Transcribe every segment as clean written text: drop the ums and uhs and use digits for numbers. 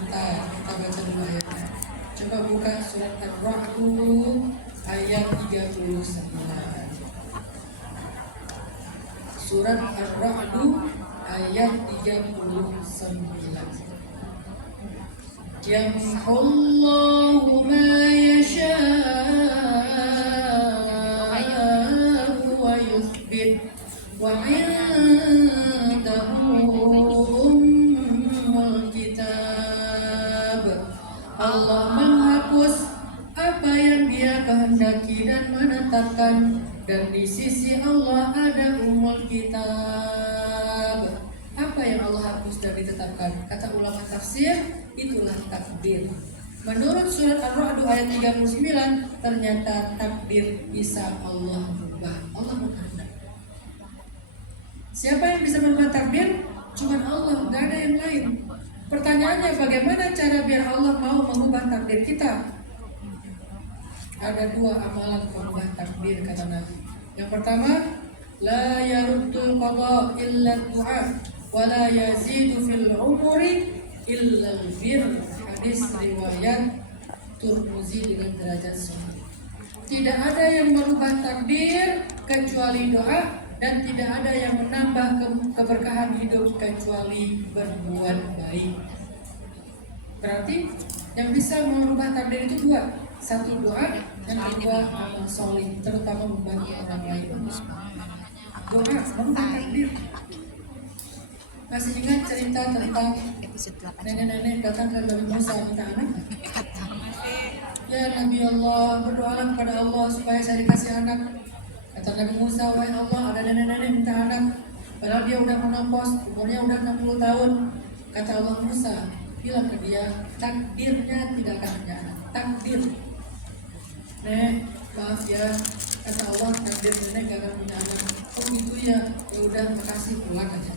Bentar, kita baca dulu ayatnya. Coba buka surat Ar-Ra'd ayat 39. Surat Ar-Ra'd ayat 39. Yamhullahu ma yasha'u wa yuthbit wa 'indahu ummul kitab. Allah menghapus apa yang Dia kehendaki dan menetapkan, dan di sisi Allah ada ummul kitab. Apa yang Allah hapus dan ditetapkan? Kata ulama tafsir, itulah takdir. Menurut surat Ar-Ra'd ayat 39, ternyata takdir bisa Allah ubah. Allah berkehendak. Siapa yang bisa merubah takdir? Cuma Allah, gak ada yang lain. Pertanyaannya, bagaimana cara biar Allah mau mengubah takdir kita? Ada dua amalan mengubah takdir, kata Nabi. Yang pertama, la yaruddul qada illa du'a wa la yazidu fil umuri illa al-bir. Hadis riwayat Tirmizi dengan derajat sahih. Tidak ada yang merubah takdir kecuali doa, dan tidak ada yang menambah keberkahan hidup kecuali berbuat baik. Berarti yang bisa merubah takdir itu dua. Satu doa, yang kedua amal soleh, terutama membantu orang lain. Doa merubah takdir. Masih ingat cerita tentang nenek-nenek datang ke Nabi Musa minta anak? Ya Nabi Allah, berdoalah kepada Allah supaya saya dikasih anak. Kata Nabi Musa, wahai Allah, ada nenek-nenek minta anak, padahal dia udah menopos, umurnya udah 60 tahun. Kata Allah, Musa, bilang ke dia, takdirnya tidak akan punya anak. Takdir. Nek, maaf ya, kata Allah, takdir nenek gak akan punya anak. Oh gitu ya, ya udah, makasih, pulang aja.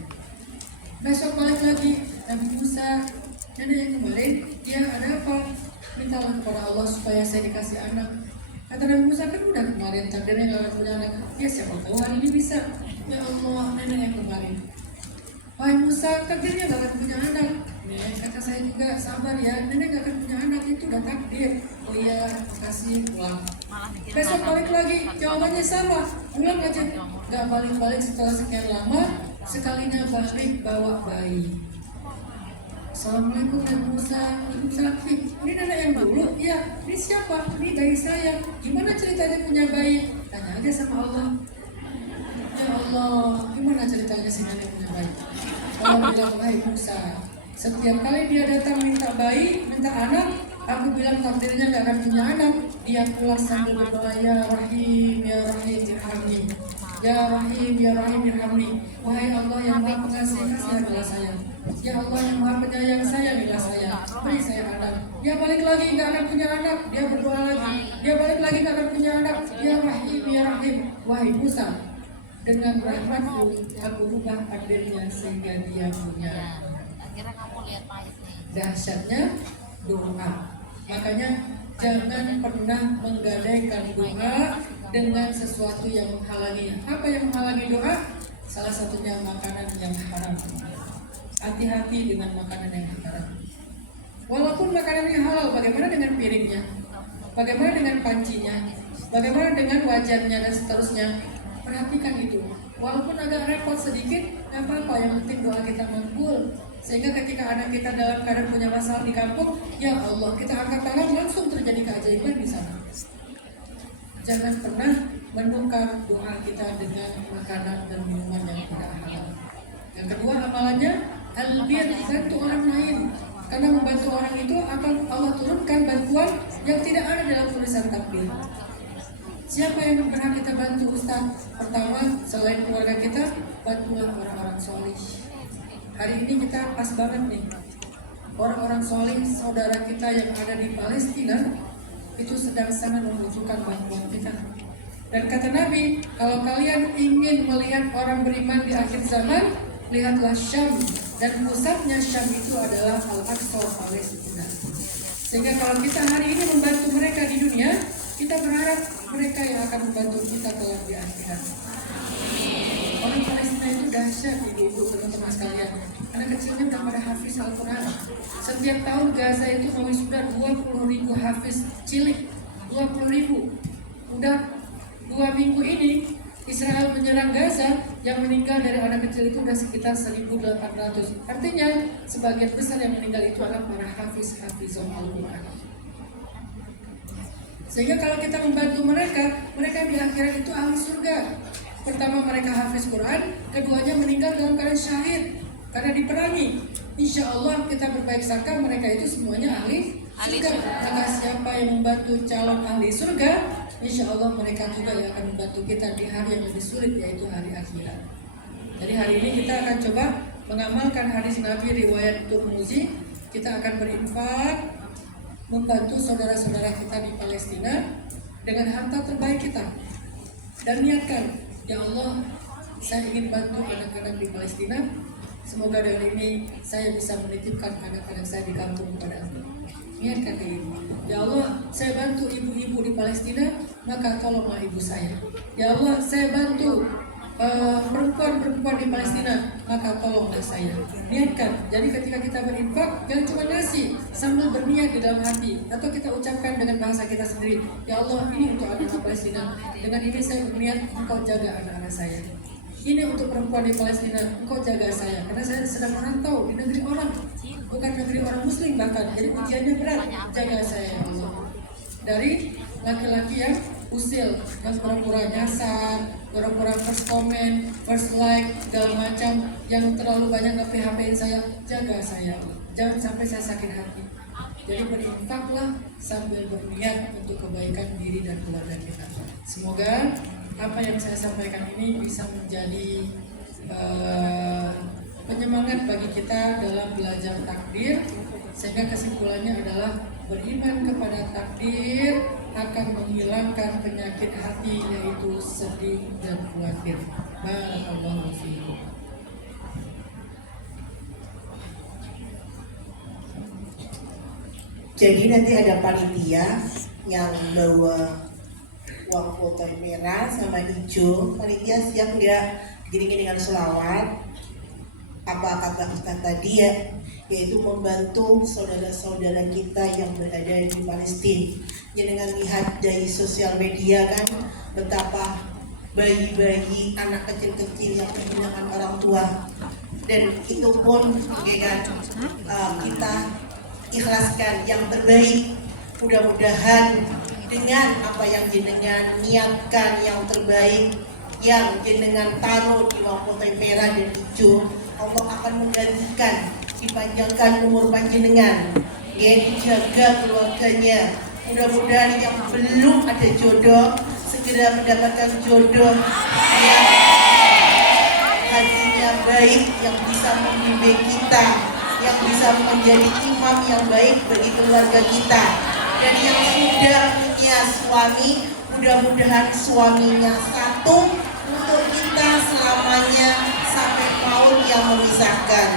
Besok balik lagi, Nabi Musa, nenek yang kemarin, dia ada apa? Mintalah kepada Allah supaya saya dikasih anak. Kata Nabi Musa, kan udah kemarin takdirnya gak akan punya anak. Ya siapa tahu hari ini bisa. Ya Allah, nenek yang kemarin. Wahai Musa, takdirnya gak akan punya anak. Kata saya juga, sabar ya, nenek gak akan punya anak, itu udah takdir. Oh iya, makasih, pulang. Besok balik lagi, jawabannya sama, pulang aja. Gak balik-balik setelah sekian lama, sekalinya balik bawa bayi. Assalamualaikum Nabi Musa. Waalaikumsalam. Ini nenek yang dulu? Iya. Ini siapa? Ini bayi saya. Gimana ceritanya punya bayi? Tanya aja sama Allah. Ya Allah, gimana ceritanya si nenek punya bayi? Allah bilang, wahai Musa, setiap kali dia datang minta bayi, minta anak, aku bilang takdirnya gak akan punya anak. Dia pulang sambil berdoa, ya Rahim, ya Rahim, irhamni. Ya Rahim, ya Rahim, irhamni. Wahai Allah yang Maha Pengasih, kasihanlah saya. Ya Allah yang Maha Penyayang, sayangilah saya. Beri saya anak. Dia balik lagi gak akan punya anak. Dia berdoa lagi. Dia balik lagi gak akan punya anak. Ya Rahim, ya Rahim. Wahai Musa, dengan rahmatku aku rubah takdirnya sehingga dia punya. Dahsyatnya doa. Makanya jangan pernah menggadaikan doa dengan sesuatu yang menghalangi. Apa yang menghalangi doa? Salah satunya makanan yang haram. Hati-hati dengan makanan yang haram. Walaupun makanannya halal, bagaimana dengan piringnya? Bagaimana dengan pancinya? Bagaimana dengan wajannya dan seterusnya? Perhatikan itu. Walaupun agak repot sedikit, gak apa-apa, yang penting doa kita makbul. Sehingga ketika anak kita dalam keadaan punya masalah di kampung, ya Allah, kita angkat tangan, langsung terjadi keajaiban di sana. Jangan pernah menukar doa kita dengan makanan dan minuman yang tidak halal. Yang kedua amalannya, albir, bantu orang lain. Karena membantu orang itu akan Allah turunkan bantuan yang tidak ada dalam tulisan takdir. Siapa yang berhak kita bantu, Ustaz? Pertama, selain keluarga kita, bantulah orang-orang soleh. Hari ini kita pas banget nih, orang-orang soleh saudara kita yang ada di Palestina itu sedang sangat membutuhkan bantuan kita. Dan kata Nabi, kalau kalian ingin melihat orang beriman di akhir zaman, lihatlah Syam, dan pusatnya Syam itu adalah Al-Aqsa, Palestina. Sehingga kalau kita hari ini membantu mereka di dunia, kita berharap mereka yang akan membantu kita kelak di akhirat. Orang Palestina itu dahsyat, ibu-ibu, teman-teman sekalian. Anak kecilnya udah pada hafiz Al-Quran. Setiap tahun Gaza itu mewisuda 20.000 hafiz cilik, 20.000. Udah 2 minggu ini Israel menyerang Gaza, yang meninggal dari anak kecil itu udah sekitar 1.800. Artinya sebagian besar yang meninggal itu adalah para hafiz-hafizah Al-Quran. Sehingga kalau kita membantu mereka, mereka di akhirat itu ahli surga. Pertama mereka hafiz Quran, keduanya meninggal dalam keadaan syahid karena diperangi. Insya Allah kita berbaik sangka mereka itu semuanya ahli surga. Maka siapa yang membantu calon ahli surga, insya Allah mereka juga yang akan membantu kita di hari yang lebih sulit, yaitu hari akhirat. Jadi hari ini kita akan coba mengamalkan hadis Nabi riwayat Tirmizi. Kita akan berinfak, membantu saudara-saudara kita di Palestina dengan harta terbaik kita, dan niatkan, ya Allah, saya ingin bantu anak-anak di Palestina. Semoga dari ini saya bisa menitipkan anak-anak saya di kampung kepada Anda. Niatkan kayak ini. Ya Allah, saya bantu ibu-ibu di Palestina, maka tolonglah ibu saya. Ya Allah, saya bantu perempuan-perempuan di Palestina, maka tolonglah saya. Niatkan. Jadi ketika kita berinfak, jangan cuma ngasih sambil berniat di dalam hati, atau kita ucapkan dengan bahasa kita sendiri, ya Allah, ini untuk anak-anak Palestina, dengan ini saya berniat Engkau jaga anak-anak saya. Ini untuk perempuan di Palestina, Engkau jaga saya, karena saya sedang merantau di negeri orang, bukan negeri orang Muslim bahkan. Jadi ujiannya berat, jaga saya ya Allah. Dari laki-laki yang usil, yang pura-pura nyasar, pura-pura first comment, first like, segala macam, yang terlalu banyak nge-PHP-in saya, jaga saya, jangan sampai saya sakit hati. Jadi berinfaklah sambil berniat untuk kebaikan diri dan keluarga kita. Semoga apa yang saya sampaikan ini bisa menjadi penyemangat bagi kita dalam belajar takdir, sehingga kesimpulannya adalah beriman kepada takdir akan menghilangkan penyakit hati, yaitu sedih dan khawatir. Barakallahu fiikum. Jadi nanti ada panitia yang bawa uang foto merah sama hijau. Panitia siap nggak diiringi dengan selawat? Apa kata Ustaz tadi ya, yaitu membantu saudara-saudara kita yang berada di Palestina. Ya, dengan lihat dari sosial media kan betapa bayi-bayi, anak kecil-kecil yang kehilangan orang tua, dan itu pun ya kan, kita ikhlaskan yang terbaik. Mudah-mudahan dengan apa yang jenengan niatkan yang terbaik, yang jenengan taruh di mahkota merah dan hijau, Allah akan menggantikan, dipanjangkan umur panjenengan, ya, dijaga keluarganya. Mudah-mudahan yang belum ada jodoh segera mendapatkan jodoh yang hatinya baik, yang bisa membimbing kita, yang bisa menjadi imam yang baik bagi keluarga kita. Dan yang sudah punya suami, mudah-mudahan suaminya satu untuk kita selamanya sampai maut yang memisahkan.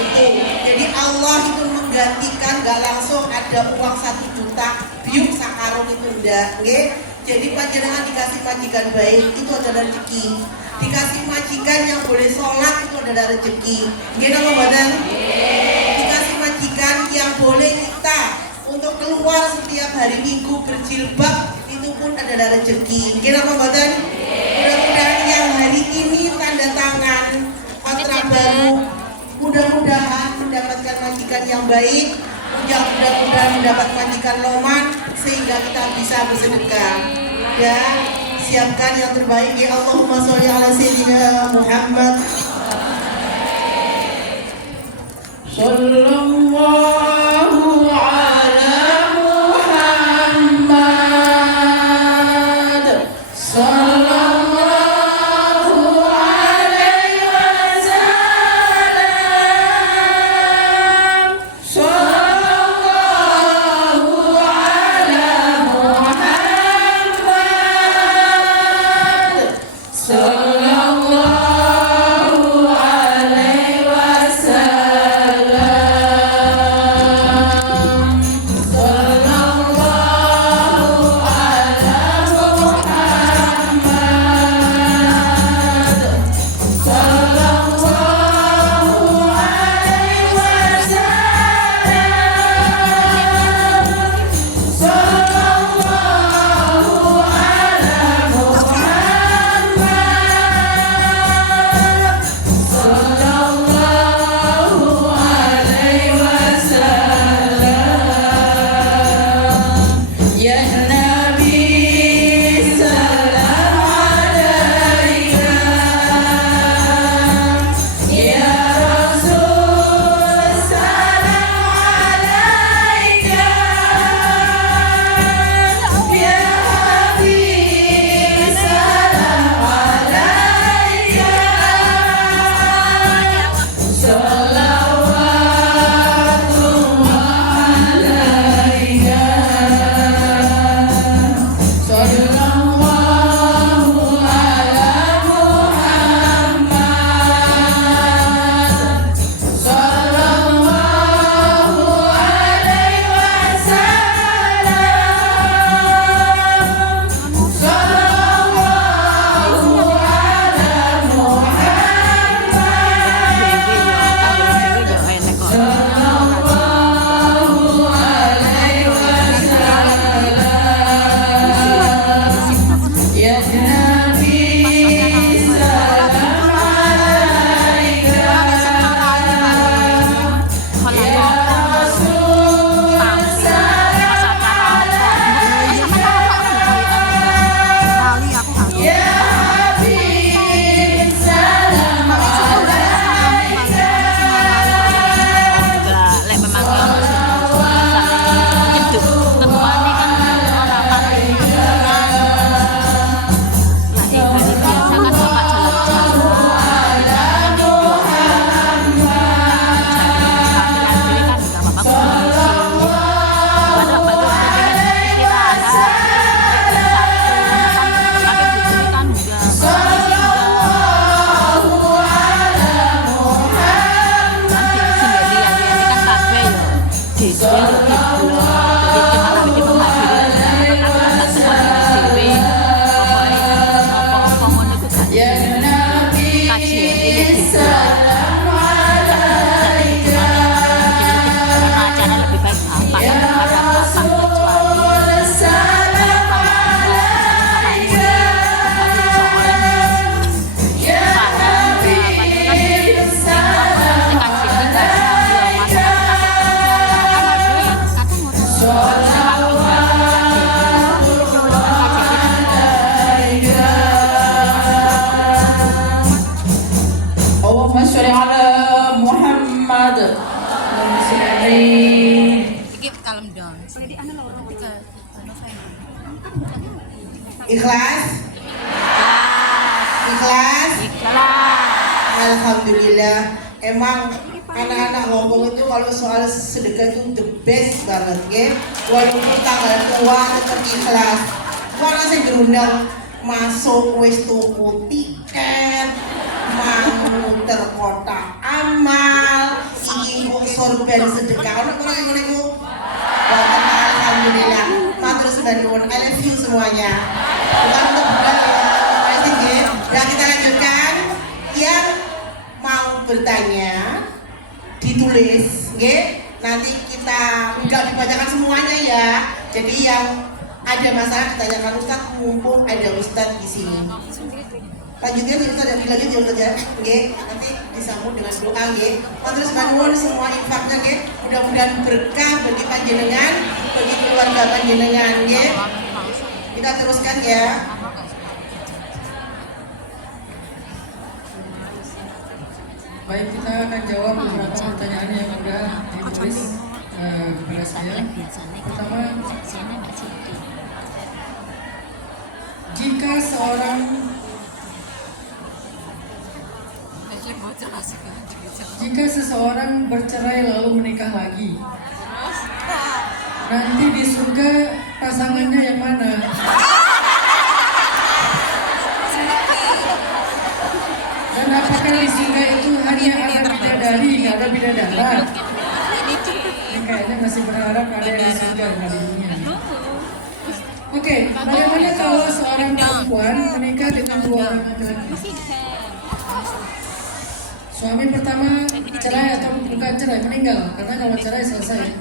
Itu. Jadi Allah itu menggantikan, gak langsung ada uang 1 juta biuk sakarung itu enggak, okay? Jadi panjenengan dikasih majikan baik itu adalah rezeki. Dikasih majikan yang boleh sholat itu adalah rezeki. Gimana badan? Dikasih majikan yang boleh kita untuk keluar setiap hari Minggu berjilbab, itu pun adalah rezeki. Gimana badan? Mudah-mudahan yang hari ini tanda tangan kontrak baru, mudah-mudahan mendapatkan majikan yang baik, mudah-mudahan mendapat majikan loman sehingga kita bisa bersedekah. Ya, siapkan yang terbaik ya. Allahumma sholli ala sayyidina Muhammad sallallahu ala Muhammad sallallahu alaihi wasallam sallallahu ala Muhammad sallallahu. 'alaihi wasallam. baik. Calm down. Ikhlas? Ikhlas? Alhamdulillah. Emang anak-anak Hongkong itu kalau soal sedekah itu the best banget, ya. Walaupun tanggal tua tetap ikhlas. Orang saya diundang masuk wis tuku tiket, muter kotak amal, iki kok sorban sedekah. Ono ngono-ngono. Alhamdulillah. Matur nuwun. I love you semuanya. Bukan untuk budak ya. Ya kita lanjutkan. Yang mau bertanya ditulis, ya. Nanti kita nggak dibacakan semuanya ya. Jadi yang ada masalah ditanyakan Ustaz, mumpung ada Ustaz di sini. Lanjutnya ya Ustaz, dilanjut ya Ustaz ya. Nanti disambung dengan doa ya. Matur nuwun semua infaknya ya. Mudah-mudahan berkah bagi panjenengan, bagi keluarga panjenengan ya. Kita teruskan ya. Baik, kita akan jawab beberapa pertanyaan yang sudah ditulis kepada saya. Pertama, jika seseorang bercerai lalu menikah lagi, nanti di surga pasangannya yang mana? Dan apakah di surga itu hanya ada bidadari, nggak ada bidadara? Ini kayaknya masih berharap ada yang di surga, nggak di dunia. Oke, bagaimana kalau seorang perempuan menikah dengan dua orang laki-laki? Suami pertama cerai atau bukan cerai, meninggal. Karena kalau cerai selesai.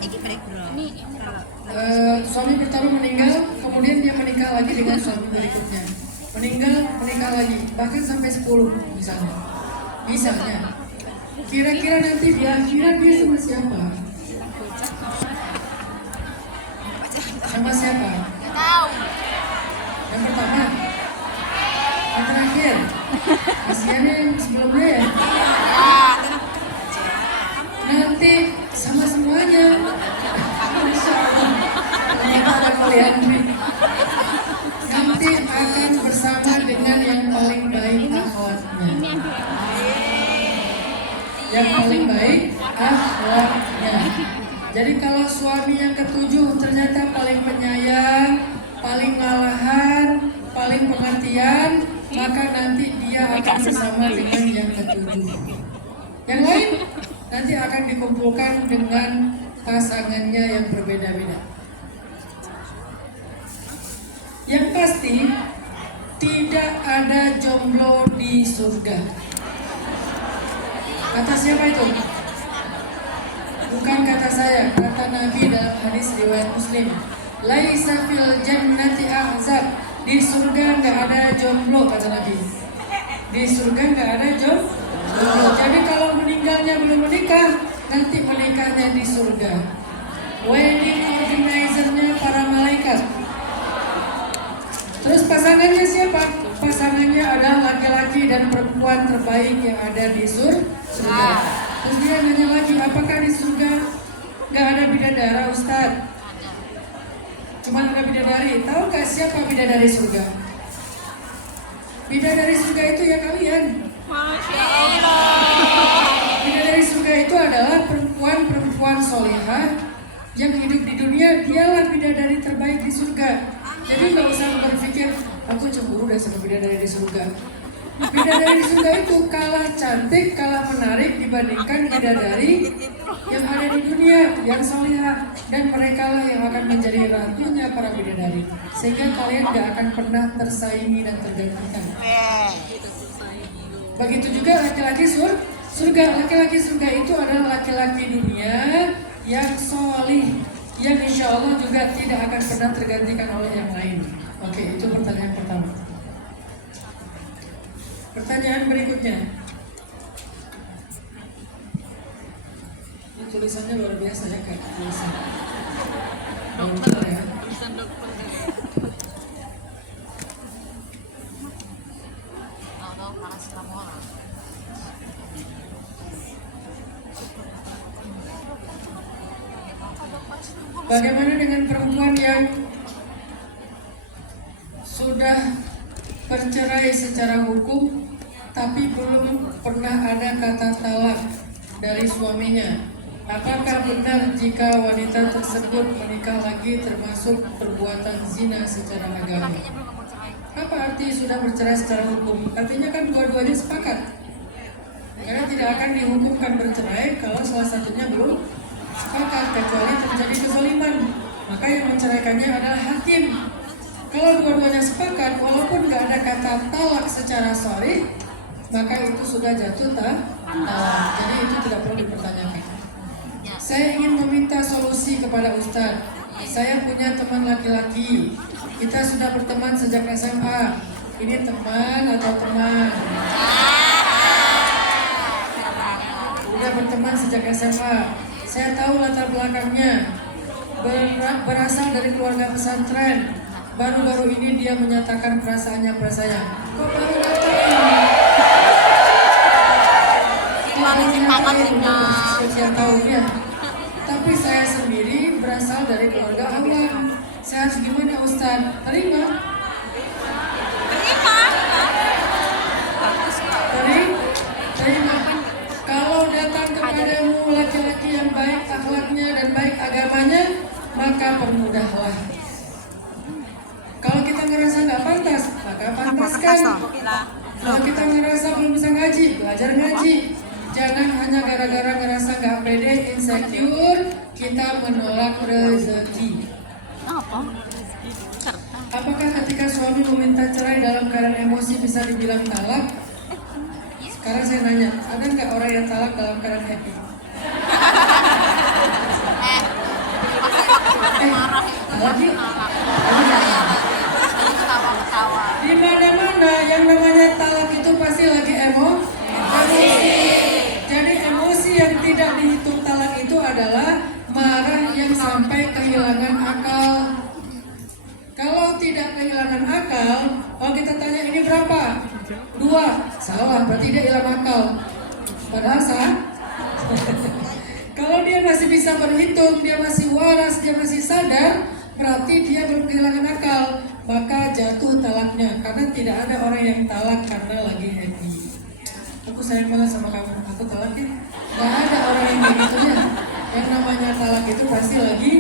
Suami pertama meninggal, kemudian dia menikah lagi dengan suami berikutnya. Menikah lagi, bahkan sampai 10 misalnya. Kira-kira nanti di akhirat dia sama siapa? Sama siapa? Yang pertama, yang terakhir. Kasiannya yang sebelumnya ya. Nanti sama semuanya. Masya Allah. Ternyata ada kalian nih. Nanti akan bersama dengan yang paling baik akhlaknya. Yang paling baik akhlaknya. Jadi kalau suami yang ketujuh ternyata paling penyayang, paling ngalahan, paling pengertian, maka nanti dia akan bersama dengan yang ketujuh. Yang lain nanti akan dikumpulkan dengan pasangannya yang berbeda-beda. Yang pasti tidak ada jomblo di surga. Kata siapa itu? Bukan kata saya, kata Nabi dalam hadis riwayat Muslim. Laisa fil jannati ahzab. Di surga nggak ada jomblo, kata Nabi. Di surga nggak ada jomblo. Jadi kalau meninggalnya belum menikah, nanti menikahnya di surga. Wedding organizer-nya para malaikat. Terus pasangannya siapa? Pasangannya adalah laki-laki dan perempuan terbaik yang ada di surga. Terus dia nanya lagi, apakah di surga nggak ada bidadara, Ustadz? Cuma ada bidadari. Tahu nggak siapa bidadari surga? Bidadari surga itu ya kalian. Masya Allah. Bidadari surga itu adalah perempuan-perempuan solehah yang hidup di dunia. Dialah bidadari terbaik di surga. Jadi nggak usah berpikir aku cemburu dan sama bidadari di surga. Bidadari di surga itu kalah cantik, kalah menarik dibandingkan bidadari yang ada di dunia, yang solehah, dan mereka lah yang akan menjadi ratunya para bidadari. Sehingga kalian nggak akan pernah tersaingi dan tergantikan. Begitu juga laki-laki surga. Laki-laki surga itu adalah laki-laki dunia yang solih, yang insya Allah juga tidak akan pernah tergantikan oleh yang lain. Oke, itu pertanyaan pertama. Pertanyaan berikutnya. Ini tulisannya luar biasa ya, Kak. Tulisan. Dokter ya. Tulisan dokter. Bagaimana dengan perempuan yang sudah bercerai secara hukum tapi belum pernah ada kata talak dari suaminya? Apakah benar jika wanita tersebut menikah lagi termasuk perbuatan zina secara agama? Apa arti sudah bercerai secara hukum? Artinya kan dua-duanya sepakat. Karena tidak akan dihukumkan bercerai kalau salah satunya belum sepakat, kecuali terjadi kezaliman. Maka yang menceraikannya adalah hakim. Kalau dua-duanya sepakat, walaupun nggak ada kata talak secara shar'i, maka itu sudah jatuh talak. Jadi itu tidak perlu dipertanyakan. Saya ingin meminta solusi kepada Ustadz. Saya punya teman laki-laki. Kita sudah berteman sejak SMA. Ini teman atau teman? Sudah berteman sejak SMA. Saya tahu latar belakangnya. Berasal dari keluarga pesantren. Baru-baru ini dia menyatakan perasaannya pada saya. Kok baru usia tahunnya? Tapi saya sendiri berasal dari keluarga awam. Saya harus gimana Ustaz? Terima? Terima. Kalau datang kepadamu laki-laki yang baik akhlaknya dan baik agamanya, maka permudahlah. Kalau kita ngerasa nggak pantas, maka pantaskan. Kalau kita ngerasa belum bisa ngaji, belajar ngaji. Jangan hanya gara-gara ngerasa nggak pede, insecure, kita menolak rezeki. Apakah ketika suami meminta cerai dalam keadaan emosi bisa dibilang talak? Sekarang saya nanya, ada nggak orang yang talak dalam keadaan happy? Talak yuk. Di mana-mana yang namanya talak itu pasti lagi emosi. Jadi emosi yang tidak dihitung talak itu adalah marah yang sampai kehilangan akal. Kalau tidak kehilangan akal, kalau kita tanya ini berapa? 2, salah, berarti dia hilang akal. Padahal sah. Kalau dia masih bisa berhitung, dia masih waras, dia masih sadar, berarti dia belum kehilangan akal. Maka jatuh talaknya, karena tidak ada orang yang talak karena lagi happy. Aku sayang banget sama kamu, aku talak ya. Gak ada orang yang begitunya. Yang namanya talak itu pasti lagi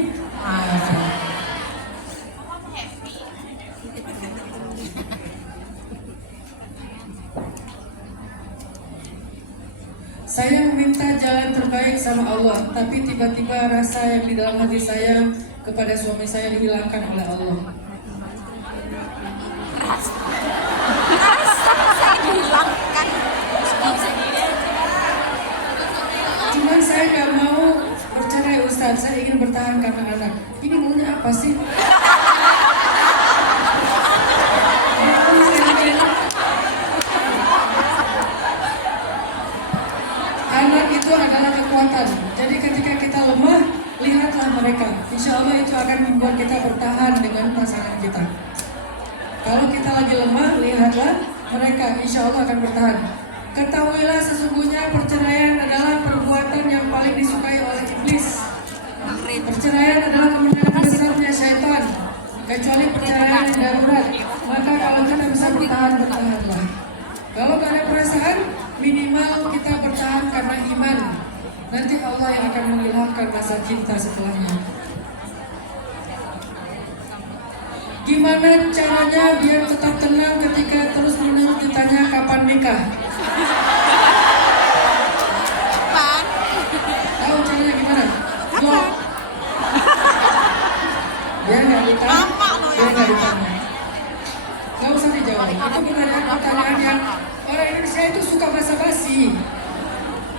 Saya meminta jalan terbaik sama Allah, tapi tiba-tiba rasa yang di dalam hati saya kepada suami saya dihilangkan oleh Allah. Cuman saya gak mau bercerai Ustaz, saya ingin bertahan karena anak. Ini maunya apa sih? Anak itu adalah kekuatan. Jadi ketika kita lemah, lihatlah mereka. Insya Allah itu akan membuat kita bertahan dengan pasangan kita. Kalau kita lagi lemah, lihatlah mereka. Insya Allah akan bertahan. Ketahuilah sesungguhnya perceraian adalah perbuatan yang paling disukai oleh iblis. Perceraian adalah kemenangan besarnya syaitan. Kecuali perceraian yang darurat. Maka kalau kita bisa bertahan, bertahanlah. Kalau gak ada perasaan, minimal kita bertahan karena iman. Nanti Allah yang akan mengilhamkan rasa cinta setelahnya. Gimana caranya biar tetap tenang ketika terus-menerus ditanya kapan nikah? Tahu caranya gimana? Blok. Biar nggak ditanya. Gak usah dijawab. Itu pertanyaan yang orang Indonesia itu suka basa-basi.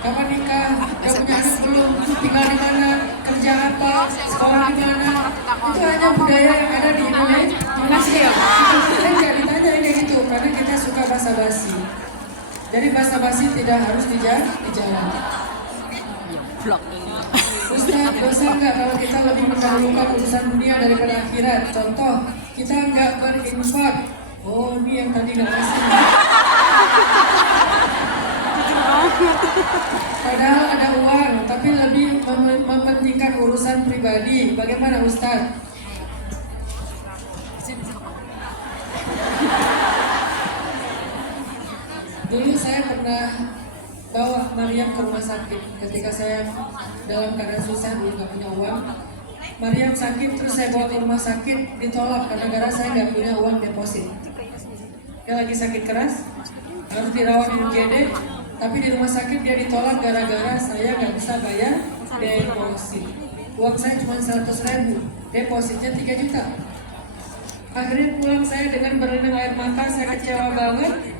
Kapan nikah? Gak punya anak belum? Tinggal di mana? Kerja apa? Sekolah di mana? Itu hanya budaya yang ada di Indonesia. Kita nggak ditanya kayak gitu karena kita suka basa-basi. Jadi basa-basi tidak harus dijawab. Ustaz, dosa nggak kalau kita lebih mendahulukan urusan dunia daripada akhirat? Contoh, kita nggak berinfak. Oh, ini yang tadi nggak kasih. Padahal ada uang, tapi lebih mementingkan urusan pribadi. pribadi, bagaimana Ustaz? Dulu saya pernah bawa Maryam ke rumah sakit ketika saya dalam keadaan susah, belum gak punya uang. Maryam sakit, terus saya bawa ke rumah sakit, ditolak karena gara saya nggak punya uang deposit. Dia lagi sakit keras, harus dirawat di UGD, tapi di rumah sakit dia ditolak gara-gara saya nggak bisa bayar deposit. Uang saya cuma 100.000, depositnya 3 juta. Akhirnya pulang saya dengan berlinang air mata, saya kecewa banget.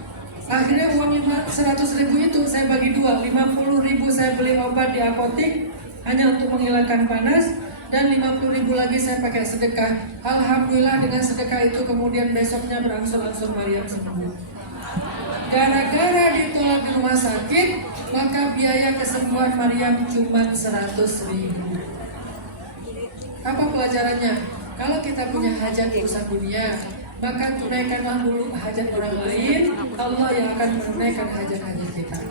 Akhirnya uang 100.000 itu saya bagi dua, 50.000 saya beli obat di apotek hanya untuk menghilangkan panas, dan 50.000 lagi saya pakai sedekah. Alhamdulillah dengan sedekah itu kemudian besoknya berangsur-angsur Maryam sembuh. Gara-gara ditolak di rumah sakit, maka biaya kesembuhan Maryam cuma 100.000. Apa pelajarannya? Kalau kita punya hajat di urusan dunia, maka tunaikanlah dulu hajat orang lain, Allah yang akan menunaikan hajat-hajat kita.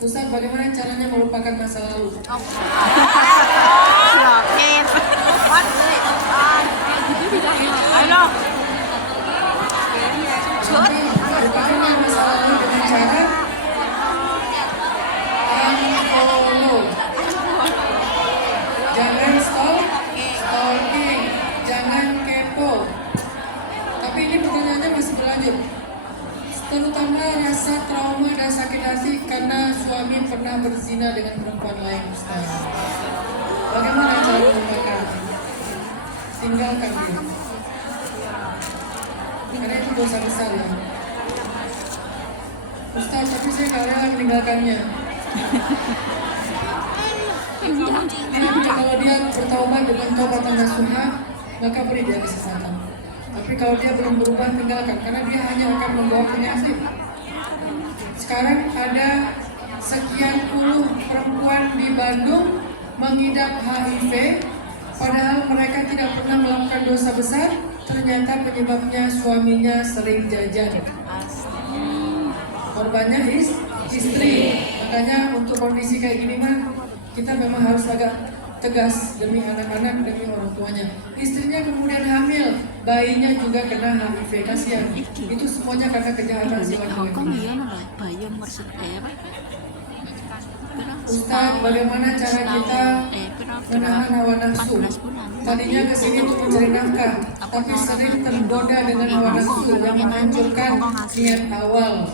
Ustaz, bagaimana caranya melupakan masa lalu? Halo. Melupakan masa lalu dengan cara unfollow. Jangan stalking, jangan kepo. Tapi ini pertanyaannya masih berlanjut. Terutama rasa trauma dan sakit hati karena suami pernah berzina dengan perempuan lain, Ustaz. Bagaimana cara melupakan? Tinggalkan dia. Karena itu dosa besar ya. Ustaz, tapi saya gak rela meninggalkannya. Kalau dia bertaubat dengan taubatan nasuha, maka beri dia kesempatan. Tapi kalau dia belum berubah, tinggalkan, karena dia hanya akan membawa penyakit. Sekarang ada sekian puluh perempuan di Bandung mengidap HIV, padahal mereka tidak pernah melakukan dosa besar. Ternyata penyebabnya suaminya sering jajan. Korbannya istri. Makanya untuk kondisi kayak gini mah kita memang harus agak tegas demi anak-anak, demi orang tuanya. Istrinya kemudian hamil, bayinya juga kena HIV, kasihan. Itu semuanya karena kejahatan si laki-laki. Ustaz, bagaimana cara kita menahan hawa nafsu? Tadinya kesini untuk mencari nafkah, tapi sering tergoda dengan hawa nafsu yang menghancurkan niat awal.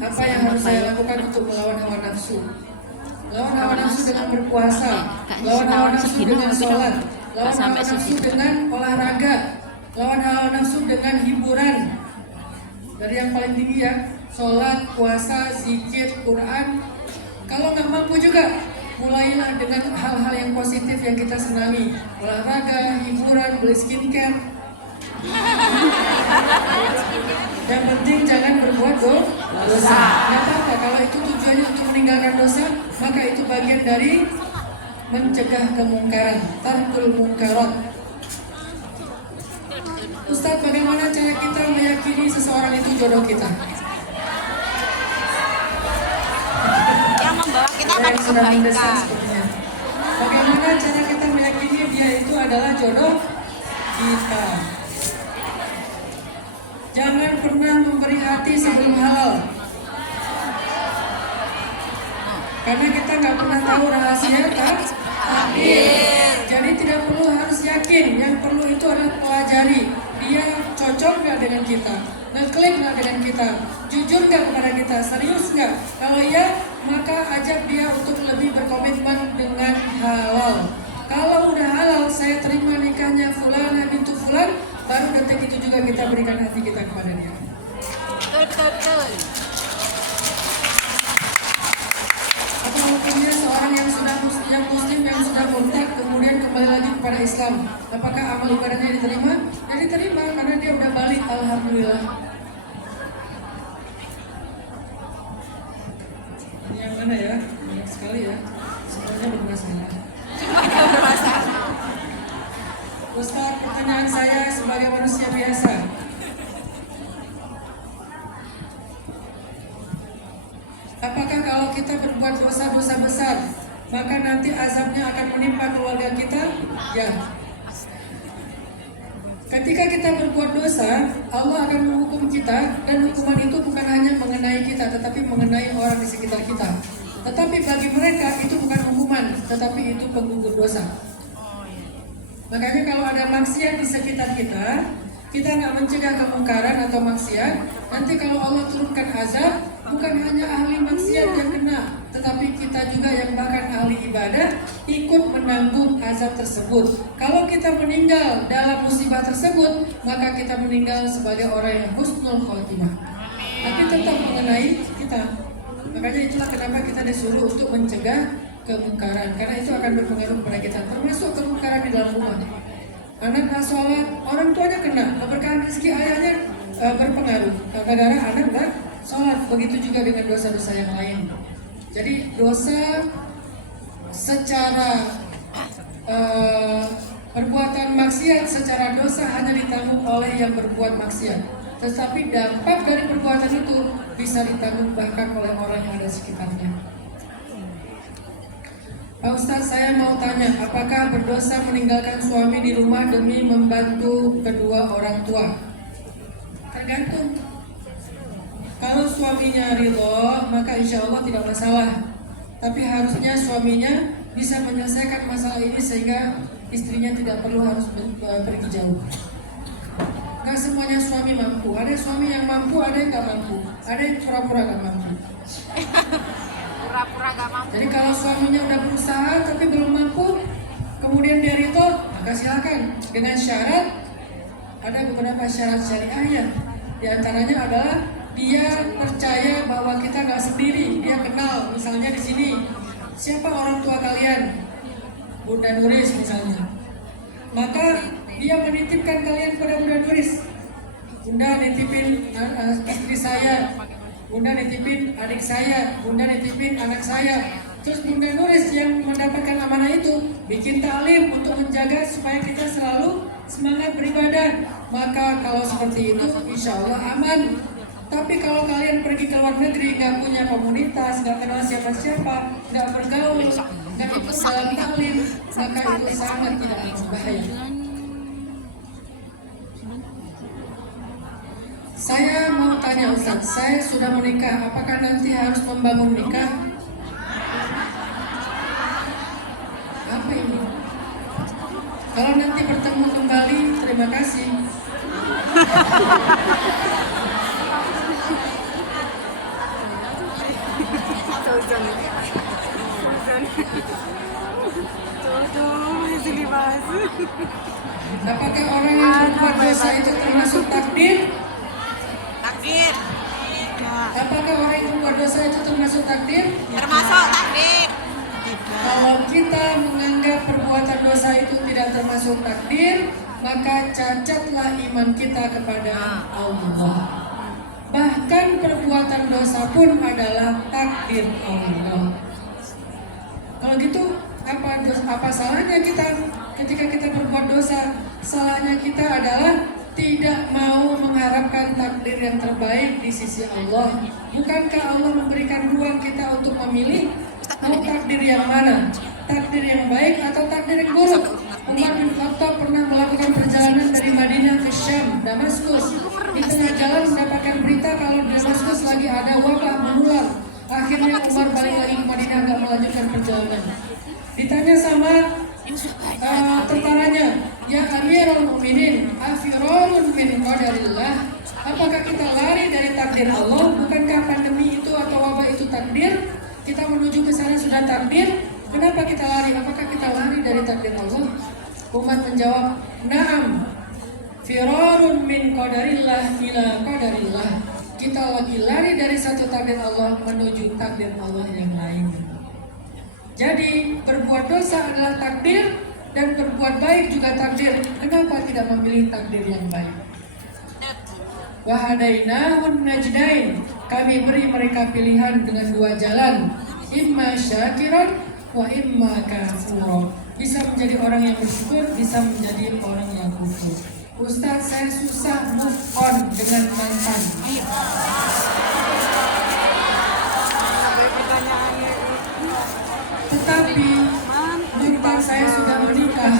Apa yang harus saya lakukan untuk melawan hawa nafsu? Lawan hawa nafsu dengan berpuasa, lawan hawa nafsu dengan sholat, lawan hawa nafsu dengan olahraga, lawan hawa nafsu dengan hiburan. Dari yang paling tinggi ya, sholat, puasa, zikir, Quran. Kalau nggak mampu juga, mulailah dengan hal-hal yang positif yang kita senangi. Olahraga, hiburan, beli skincare. Yang penting jangan berbuat dosa. Nggak apa-apa, kalau itu tujuannya untuk meninggalkan dosa, maka itu bagian dari mencegah kemungkaran, tarkul munkarat. Ustaz, bagaimana cara kita meyakini seseorang itu jodoh kita? Yang membawa kita pada Sudah mendesak kebaikan. sepertinya. Bagaimana cara kita meyakini dia itu adalah jodoh kita? Jangan pernah memberi hati sebelum halal, karena kita nggak pernah tahu rahasia takdir. Jadi tidak perlu harus yakin, yang perlu itu adalah pelajari dia cocok nggak dengan kita, ngeklik nggak dengan kita, jujur nggak kepada kita, serius nggak. Kalau iya, maka ajak dia untuk lebih berkomitmen dengan halal. Kalau udah halal, saya terima nikahnya Fulana bintu Fulan, baru detik itu juga kita berikan hati kita kepada dia. Betul. Apa hukumnya seorang yang sudah muslim yang sudah murtad kemudian kembali lagi kepada Islam? Apakah amal ibadahnya diterima? Ya diterima karena dia udah balik, alhamdulillah. Ini yang mana ya? Banyak sekali ya. Semuanya bermasalah. Ustaz, pertanyaan saya sebagai manusia biasa. Apakah kalau kita berbuat dosa-dosa besar, maka nanti azabnya akan menimpa keluarga kita? Ya. Ketika kita berbuat dosa, Allah akan menghukum kita, dan hukuman itu bukan hanya mengenai kita, tetapi mengenai orang di sekitar kita. Tetapi bagi mereka itu bukan hukuman, tetapi itu penggugur dosa. Makanya kalau ada maksiat di sekitar kita nggak mencegah kemungkaran atau maksiat, nanti kalau Allah turunkan azab, bukan hanya ahli maksiat yang kena, tetapi kita juga yang bahkan ahli ibadah ikut menanggung azab tersebut. Kalau kita meninggal dalam musibah tersebut, maka kita meninggal sebagai orang yang husnul khotimah. Tapi tetap mengenai kita. Makanya itulah kenapa kita disuruh untuk mencegah kemungkaran, karena itu akan berpengaruh kepada kita, termasuk kemungkaran di dalam rumah. Anak nggak sholat, orang tuanya kena, keberkahan rezeki ayahnya berpengaruh, gara-gara anak nggak sholat. Begitu juga dengan dosa-dosa yang lain. Jadi dosa secara perbuatan maksiat secara dosa hanya ditanggung oleh yang berbuat maksiat, tetapi dampak dari perbuatan itu bisa ditanggung bahkan oleh orang yang ada di sekitarnya. Pak Ustadz, saya mau tanya, apakah berdosa meninggalkan suami di rumah demi membantu kedua orang tua? Tergantung. Kalau suaminya ridho, maka insya Allah tidak masalah. Tapi harusnya suaminya bisa menyelesaikan masalah ini sehingga istrinya tidak perlu harus pergi jauh. Gak semuanya suami mampu. Ada suami yang mampu, ada yang gak mampu. Ada yang pura-pura gak mampu. Pura-pura gak mampu. Jadi kalau suaminya udah berusaha tapi belum mampu, kemudian dia ridho, maka silakan. Dengan syarat, ada beberapa syarat syariahnya. Di antaranya adalah dia percaya bahwa kita nggak sendiri. Dia kenal, misalnya di sini siapa orang tua kalian, Bunda Nuris misalnya. Maka dia menitipkan kalian pada Bunda Nuris. Bunda nitipin istri saya, Bunda nitipin adik saya, Bunda nitipin anak saya. Terus Bunda Nuris yang mendapatkan amanah itu bikin taklim untuk menjaga supaya kita selalu semangat beribadah. Maka kalau seperti itu insya Allah aman. Tapi kalau kalian pergi ke luar negeri, nggak punya komunitas, nggak kenal siapa-siapa, nggak bergaul, nggak ikut dalam taklim, maka itu sangat tidak berbahaya. Saya mau tanya Ustadz, saya sudah menikah, apakah nanti harus membangun nikah? Apa ini? Kalau nanti bertemu kembali, terima kasih. Apakah orang yang berbuat dosa itu termasuk takdir? Takdir. Apakah orang yang berbuat dosa itu termasuk takdir? Termasuk takdir. Kalau kita menganggap perbuatan dosa itu tidak termasuk takdir, maka cacatlah iman kita kepada Allah. Bahkan perbuatan dosa pun adalah takdir Allah. Kalau gitu, apa salahnya kita ketika kita berbuat dosa? Salahnya kita adalah tidak mau mengharapkan takdir yang terbaik di sisi Allah. Bukankah Allah memberikan ruang kita untuk memilih mau takdir yang mana? Takdir yang baik atau takdir yang buruk? Umar bin Khattab pernah melakukan perjalanan dari Madinah ke Syam, Damaskus. Di tengah jalan mendapatkan berita kalau di Damaskus lagi ada wabah menular. Akhirnya Umar balik lagi ke Madinah, nggak melanjutkan perjalanan. Ditanya sama tentaranya, ya Amirul Mukminin, afirarun min qadarillah. Apakah kita lari dari takdir Allah? Bukankah pandemi itu atau wabah itu takdir? Kita menuju ke sana sudah takdir. Kenapa kita lari? Apakah kita lari dari takdir Allah? Umar menjawab, na'am, firarun min qadarillah ila qadarillah. Kita lagi lari dari satu takdir Allah menuju takdir Allah yang lain. Jadi berbuat dosa adalah takdir dan berbuat baik juga takdir. Kenapa tidak memilih takdir yang baik? Wa hadainahun najdain. Kami beri mereka pilihan dengan dua jalan. Imma syakiran wa imma kafura. Bisa menjadi orang yang bersyukur, bisa menjadi orang yang kufur. Ustadz, saya susah move on dengan mantan. Tetapi mantan saya sudah menikah.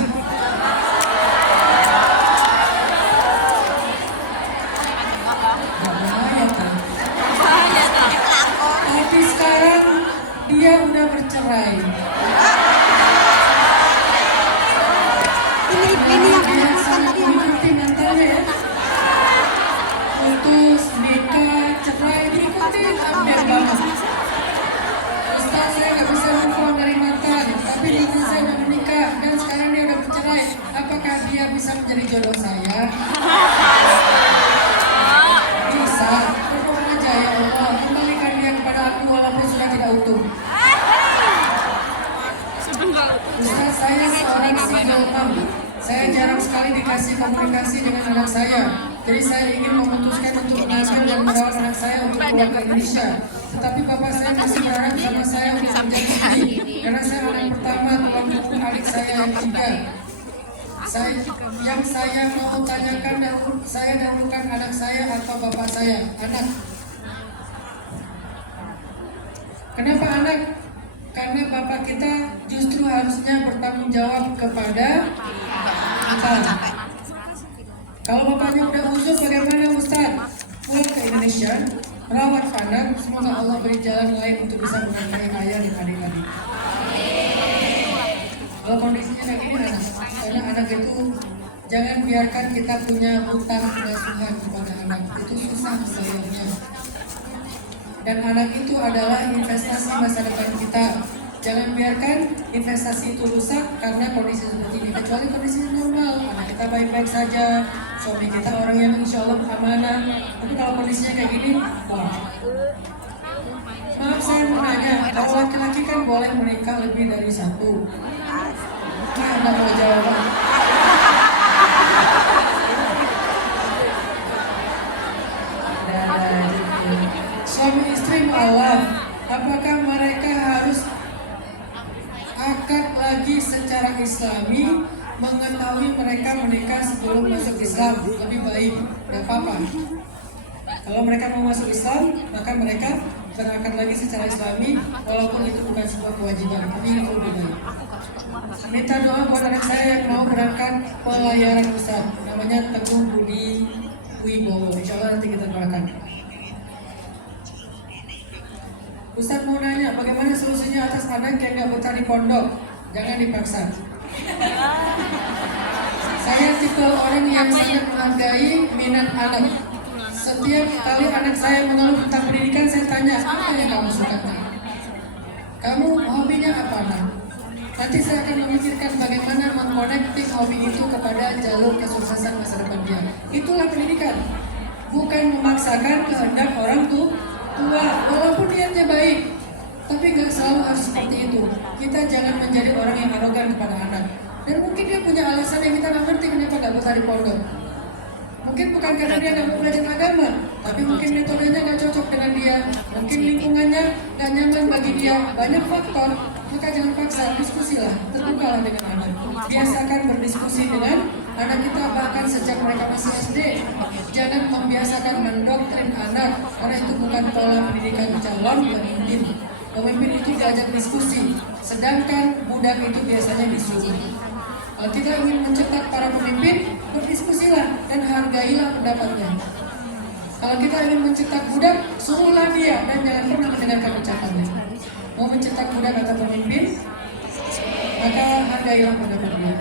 Bahaya kan? Tapi sekarang dia udah bercerai. Ini yang Dia penyebutkan sangat tadi yang mana? mengikuti mantannya ya. Putus, nikah, cerai, diikuti update banget. Ustaz, saya nggak bisa move on dari mantan, tapi mantan saya udah menikah dan sekarang dia udah bercerai. Apakah dia bisa menjadi jodoh saya? Bisa. Berdoa aja ya Allah, kembalikan dia kepada aku walaupun sudah tidak utuh. Ustaz, saya seorang single mom. Saya jarang sekali dikasih komunikasi dengan anak saya. Jadi saya ingin memutuskan untuk mengambil dan merawat anak saya untuk pulang ke Indonesia. Tetapi bapak saya masih berharap sama saya untuk menjadi istri. Karena saya anak pertama tulang punggung adik saya yang ketiga. Yang saya mau tanyakan, saya dahulukan anak saya atau bapak saya? Anak. Kenapa anak? Karena bapak kita justru harusnya bertanggung jawab kepada kita. Kalau bapaknya udah uzur, bagaimana Ustaz? Pulang ke Indonesia, merawat anak, semoga Allah beri jalan lain untuk bisa menafkahi ayah dan adik-adik. Kalau kondisinya kayak gini anak, karena anak itu jangan biarkan kita punya hutang pengasuhan kepada anak, itu susah sebenarnya. Dan anak itu adalah investasi masa depan kita. Jangan biarkan investasi itu rusak karena kondisi seperti ini. Kecuali kondisi normal, anak kita baik-baik saja, suami kita orang yang insya Allah amanah. Tapi kalau kondisinya kayak gini, wah. Maaf saya mau nanya, kalau laki-laki kan boleh menikah lebih dari satu. Nah, Anda mau jawab? Suami istri mualaf, apakah mereka harus akad lagi secara islami, mengetahui mereka menikah sebelum masuk Islam? Lebih baik, tidak apa-apa. Kalau mereka mau masuk Islam, maka mereka berakad lagi secara islami, walaupun itu bukan sebuah kewajiban, tapi itu lebih baik. Minta doa buat anak saya yang mau berangkat pelayaran Ustaz, namanya Teguh Budi Wibowo. Insya Allah nanti kita doakan. Ustaz mau nanya, bagaimana solusinya atas anak yang nggak betah di pondok? Jangan dipaksa. Saya tipe orang yang sangat menghargai minat anak. Setiap kali anak saya mengeluh tentang pendidikan, saya tanya, apa yang kamu suka? Kamu hobinya apa, nak? Nanti saya akan memikirkan bagaimana mengkonektif hobi itu kepada jalur kesuksesan masa depan dia. Itulah pendidikan, bukan memaksakan kehendak orang tua. Walaupun niatnya baik, tapi nggak selalu harus seperti itu. Kita jangan menjadi orang yang arogan kepada anak. Dan mungkin dia punya alasan yang kita nggak ngerti kenapa nggak betah di pondok. Mungkin bukan karena dia nggak mau belajar agama, tapi mungkin metodenya nggak cocok dengan dia. Mungkin lingkungannya nggak nyaman bagi dia. Banyak faktor. Maka jangan paksa, diskusilah, terbukalah dengan anak. Biasakan berdiskusi dengan anak kita bahkan sejak mereka masih SD. Jangan membiasakan mendoktrin anak, karena itu bukan pola pendidikan calon pemimpin. Pemimpin itu diajak diskusi, sedangkan budak itu biasanya disuruh. Kalau kita ingin mencetak para pemimpin, berdiskusilah dan hargailah pendapatnya. Kalau kita ingin mencetak budak, suruhlah dia dan jangan pernah mendengarkan ucapannya. Mau mencetak budak atau pemimpin, maka hargailah pendapat dia.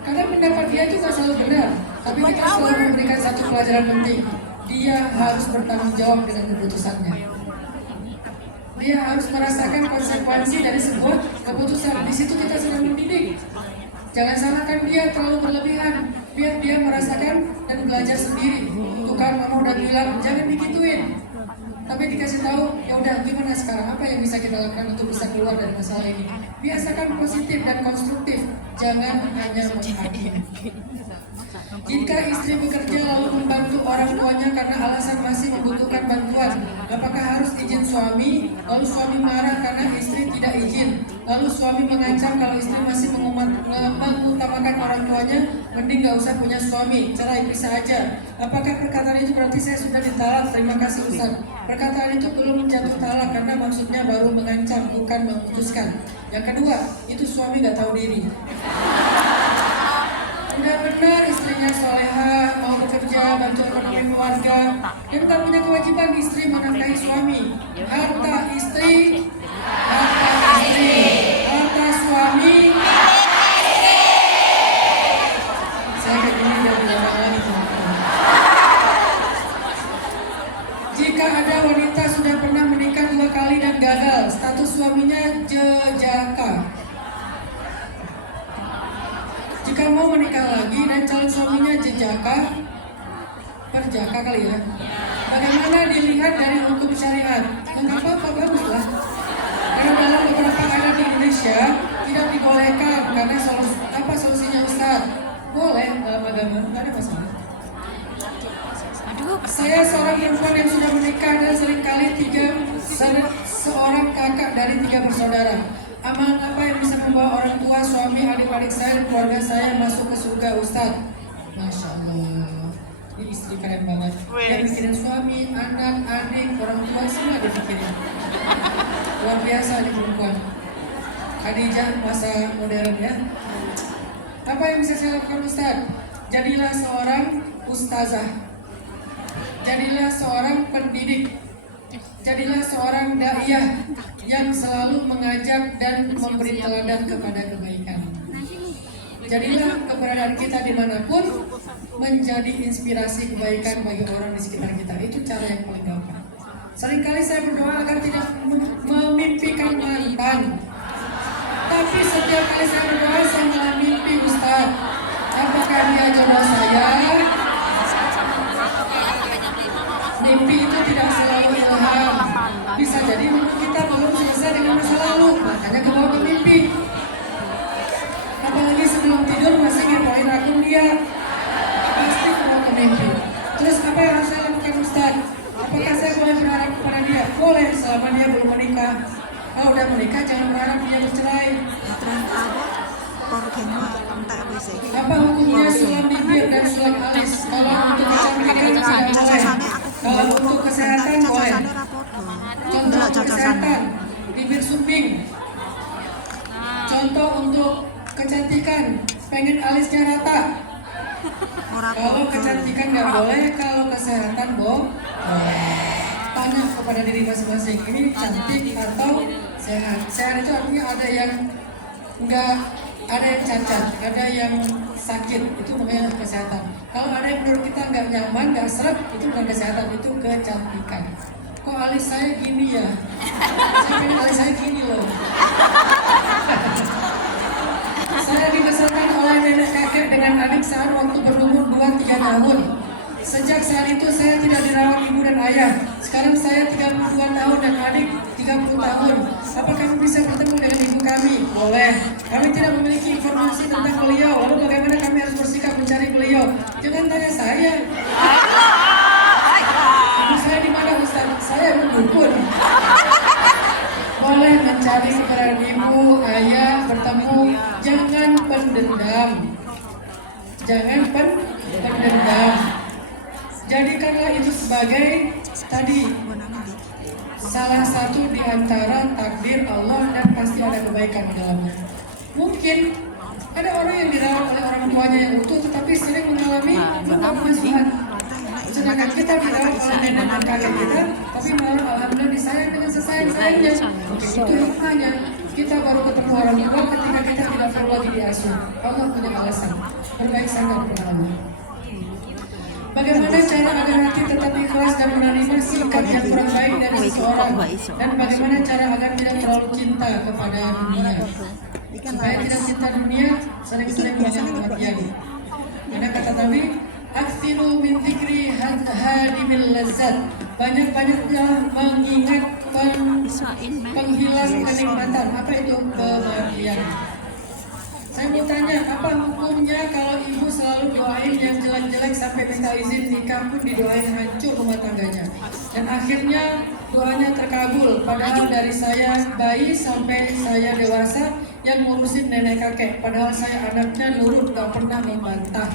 Karena pendapat dia itu nggak selalu benar, tapi kita selalu memberikan satu pelajaran penting. Dia harus bertanggung jawab dengan keputusannya. Dia harus merasakan konsekuensi dari sebuah keputusan. Di situ kita sedang mendidik. Jangan salahkan dia terlalu berlebihan. Biar dia merasakan dan belajar sendiri. Tukang mama udah bilang jangan digituin. Tapi dikasih tahu, ya udah gimana sekarang, apa yang bisa kita lakukan untuk bisa keluar dari masalah ini. Biasakan positif dan konstruktif, jangan hanya menghakimi. Jika istri bekerja lalu membantu orang tuanya karena alasan masih membutuhkan bantuan, apakah harus izin suami? Lalu suami marah karena istri tidak izin. Lalu suami mengancam kalau istri masih mengutamakan orang tuanya, mending gak usah punya suami, cerai pisah aja. Apakah perkataan itu berarti saya sudah ditalak? Terima kasih Ustaz. Perkataan itu belum jatuh talak karena maksudnya baru mengancam, bukan memutuskan. Yang kedua, itu suami nggak tahu diri. Udah benar istrinya soleha, mau bekerja, bantu ekonomi keluarga, dan tak punya kewajiban istri menafkahi suami. Harta istri, harta suami. Saya kayak gini dan dilarang lagi teman-teman. Jika ada wanita sudah pernah menikah 2 kali dan gagal, status suaminya jejaka. Jika mau menikah lagi dan calon suaminya jejaka, perjaka kali ya. Bagaimana dilihat dari hukum syariat? Enggak apa-apa, baguslah. Karena dalam beberapa adat di Indonesia tidak dibolehkan karena solusinya Ustaz? Boleh dalam agama, nggak ada masalah. Saya seorang perempuan yang sudah menikah dan seringkali seorang kakak dari 3 bersaudara. Amalan apa yang bisa membawa orang tua, suami, adik-adik saya, dan keluarga saya masuk ke surga Ustaz? Masya Allah, ini istri keren banget. Dia mikirin suami, anak, adik, orang tua, semua dia pikirin. Luar biasa nih perempuan. Khadijah masa modern ya. Apa yang bisa saya lakukan Ustaz? Jadilah seorang ustazah. Jadilah seorang pendidik. Jadilah seorang da'iyah yang selalu mengajak dan memberi teladan kepada kebaikan. Jadilah keberadaan kita dimanapun menjadi inspirasi kebaikan bagi orang di sekitar kita. Itu cara yang paling gampang. Seringkali saya berdoa agar tidak memimpikan mantan. Tapi setiap kali saya berdoa saya malah mimpi Ustaz. Apakah dia jodoh saya? Mimpi itu tidak selalu ilham. Bisa jadi kita belum selesai dengan masa lalu, makanya kebawa ke mimpi. Apalagi sebelum tidur masih ngepoin akun dia, pasti kebawa ke mimpi. Terus apa yang harus saya lakukan Ustaz? Apakah saya boleh berharap kepada dia? Boleh, selama dia belum menikah. Kalau udah menikah jangan berharap dia bercerai. Apa hukumnya sulam bibir dan sulam alis? Kalau untuk kecantikan tidak boleh. Kalau untuk kesehatan boleh. Contoh kesehatan, bibir sumbing. Contoh untuk kecantikan, pengen alisnya rata. Kalau kecantikan nggak boleh, kalau kesehatan boleh. Tanya kepada diri masing-masing, ini cantik atau sehat? Sehat itu artinya ada yang nggak, ada yang cacat, ada yang sakit, itu namanya kesehatan. Kalau ada yang menurut kita nggak nyaman, nggak seret, itu bukan kesehatan, itu kecantikan. Kok alis saya gini ya? Saya pengen alis saya gini loh. Saya dibesarkan oleh nenek kakek dengan adik saat waktu berumur 2-3 tahun. Sejak saat itu saya tidak dirawat ibu dan ayah. Sekarang saya 32 tahun dan adik 30 tahun. Apa kami bisa bertemu dengan ibu kami? Boleh. Kami tidak memiliki informasi tentang beliau. Lalu bagaimana kami harus bersikap mencari beliau? Jangan tanya saya. Ibu saya di mana Ustaz? Saya dukun. Boleh mencari keberadaan ibu, ayah, bertemu. Jangan pendendam. Jangan pendendam. Jadikanlah itu sebagai tadi salah satu di antara takdir Allah dan pasti ada kebaikan di dalamnya. Mungkin ada orang yang dirawat oleh orang tuanya yang utuh tetapi sering mengalami luka pengasuhan. Sedangkan kita dirawat oleh nenek dan kakek kita, tapi malah alhamdulillah disayang dengan sesayang-sayangnya. Oke, itu hikmahnya. Kita baru ketemu orang tua ketika kita tidak perlu lagi diasuh. Allah punya alasan. Berbaik sangka kepada Allah. Bagaimana cara agar hati tetap ikhlas dan menerima sikap yang kurang baik dari seseorang, dan bagaimana cara agar tidak terlalu cinta kepada dunia, supaya tidak cinta dunia, sering-sering banyak perhatian. Ada kata Nabi, "Aktsiru min dzikri hadimil lazzat." Banyak-banyaknya mengingat penghilang kenikmatan. Apa itu kebahagiaan? Saya mau tanya, apa hukumnya kalau ibu selalu doain yang jelek-jelek sampai minta izin nikah pun didoain hancur rumah tangganya, dan akhirnya doanya terkabul, padahal dari saya bayi sampai saya dewasa yang ngurusin nenek kakek, padahal saya anaknya nurut, gak pernah membantah.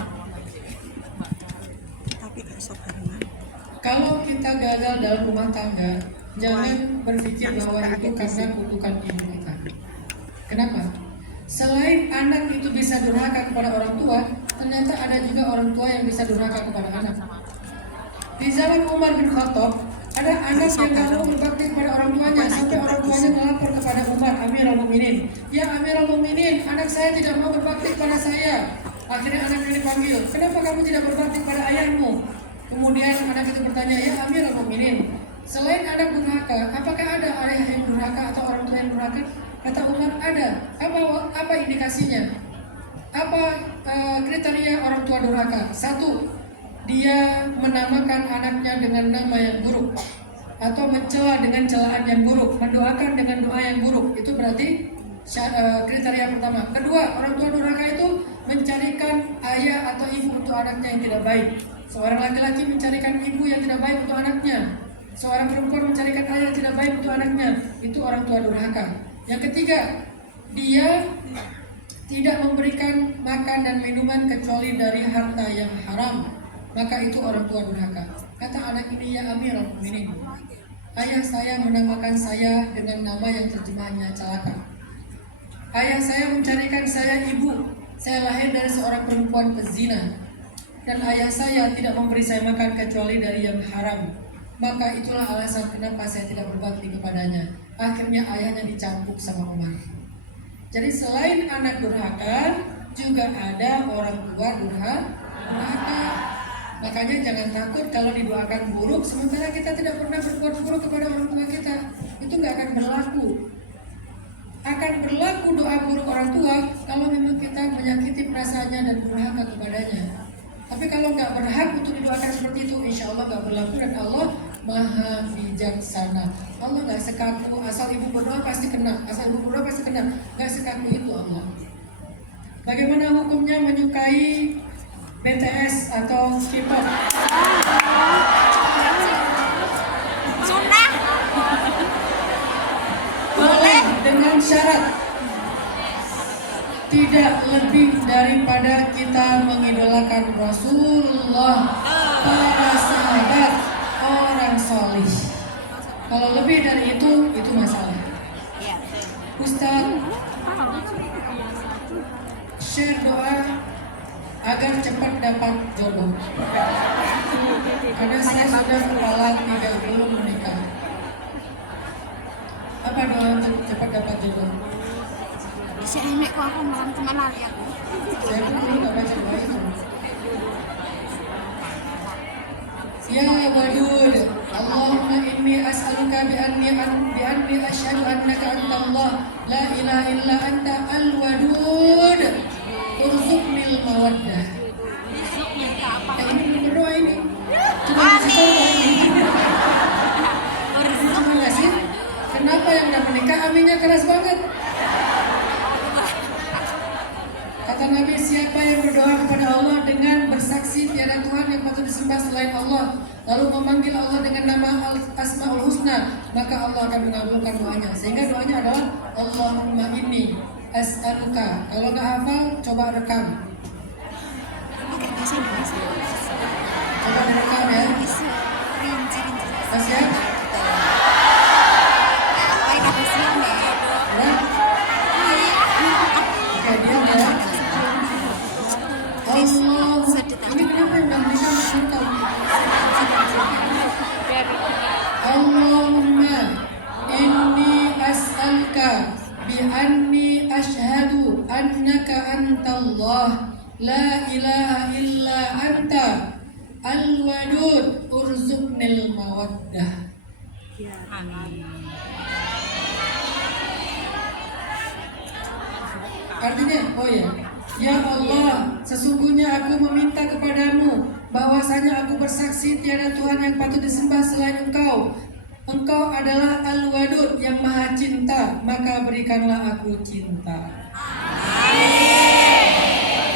Kalau kita gagal dalam rumah tangga, jangan berpikir bahwa itu karena kutukan ibu kita. Kenapa? Selain anak itu bisa durhaka kepada orang tua, ternyata ada juga orang tua yang bisa durhaka kepada anak. Di zaman Umar bin Khattab, ada anak yang gak mau berbakti kepada orang tuanya, sampai orang tuanya melapor kepada Umar, Amirul Mukminin. Ya Amirul Mukminin, anak saya tidak mau berbakti kepada saya. Akhirnya anak ini dipanggil, kenapa kamu tidak berbakti kepada ayahmu? Kemudian anak itu bertanya, ya Amirul Mukminin, selain anak durhaka, apakah ada ayah yang durhaka atau orang tua yang durhaka? Kata Umar, ada. Apa indikasinya? Apa kriteria orang tua durhaka? Satu, dia menamakan anaknya dengan nama yang buruk, atau mencela dengan celaan yang buruk, mendoakan dengan doa yang buruk. Itu berarti kriteria pertama. Kedua, orang tua durhaka itu mencarikan ayah atau ibu untuk anaknya yang tidak baik. Seorang laki-laki mencarikan ibu yang tidak baik untuk anaknya. Seorang perempuan mencarikan ayah yang tidak baik untuk anaknya. Itu orang tua durhaka. Yang ketiga, dia tidak memberikan makan dan minuman kecuali dari harta yang haram, maka itu orang tua durhaka. Kata anak ini, ya Amirul Mukminin, ayah saya menamakan saya dengan nama yang terjemahnya celaka. Ayah saya mencarikan saya ibu. Saya lahir dari seorang perempuan pezina, dan ayah saya tidak memberi saya makan kecuali dari yang haram. Maka itulah alasan kenapa saya tidak berbakti kepadanya. Akhirnya ayahnya dicampuk sama Umar. Jadi selain anak durhaka, juga ada orang tua durhaka. Makanya jangan takut kalau didoakan buruk, sementara kita tidak pernah berbuat buruk kepada orang tua kita. Itu nggak akan berlaku. Akan berlaku doa buruk orang tua kalau memang kita menyakiti perasaannya dan durhaka kepadanya. Tapi kalau nggak berhak untuk didoakan seperti itu, insya Allah nggak berlaku, dan Allah Maha bijaksana. Allah nggak sekaku asal ibu berdoa pasti kena, asal ibu berdoa pasti kena. Nggak sekaku itu Allah. Bagaimana hukumnya menyukai BTS atau K-pop? Sunnah. Boleh dengan syarat tidak lebih daripada kita mengidolakan Rasulullah, para sahabat, orang solih. Kalau lebih dari itu masalah. Ustaz, share doa agar cepat dapat jodoh. Karena saya sudah kepala tidak belum menikah. Apa doa untuk cepat dapat jodoh? Si Enek kok aku malam kemana ya? Saya pun dulu gak baca doa itu. Ya Wadud, Allahumma inni as'aluka bi'anni asyhadu annaka antallah la ilaha illa anta al-wadud urzuqnil mawaddah. Ini belum berdoa ini. Cuma Amin. Terima kasih. Kenapa yang udah menikah aminnya keras banget? Kata Nabi, siapa yang berdoa kepada Allah dengan bersaksi tiada Tuhan yang patut disembah selain Allah, lalu memanggil Allah dengan nama Asmaul Husna, maka Allah akan mengabulkan doanya. Sehingga doanya adalah Allahumma inni as'aluka. Kalau nggak hafal, coba rekam. Coba direkam ya. Mas ya. Ya. Oke, diam ya. Allah, ini kenapa yang nggak bisa rekam? Allahumma inni as'aluka bi'anni ashhadu annaka antallah la ilaha illa anta al-wadud urzuqnil mawaddah. Artinya, ya Allah, sesungguhnya aku meminta kepadamu bahwasanya aku bersaksi tiada Tuhan yang patut disembah selain Engkau. Engkau adalah Al-Wadud yang maha cinta, maka berikanlah aku cinta.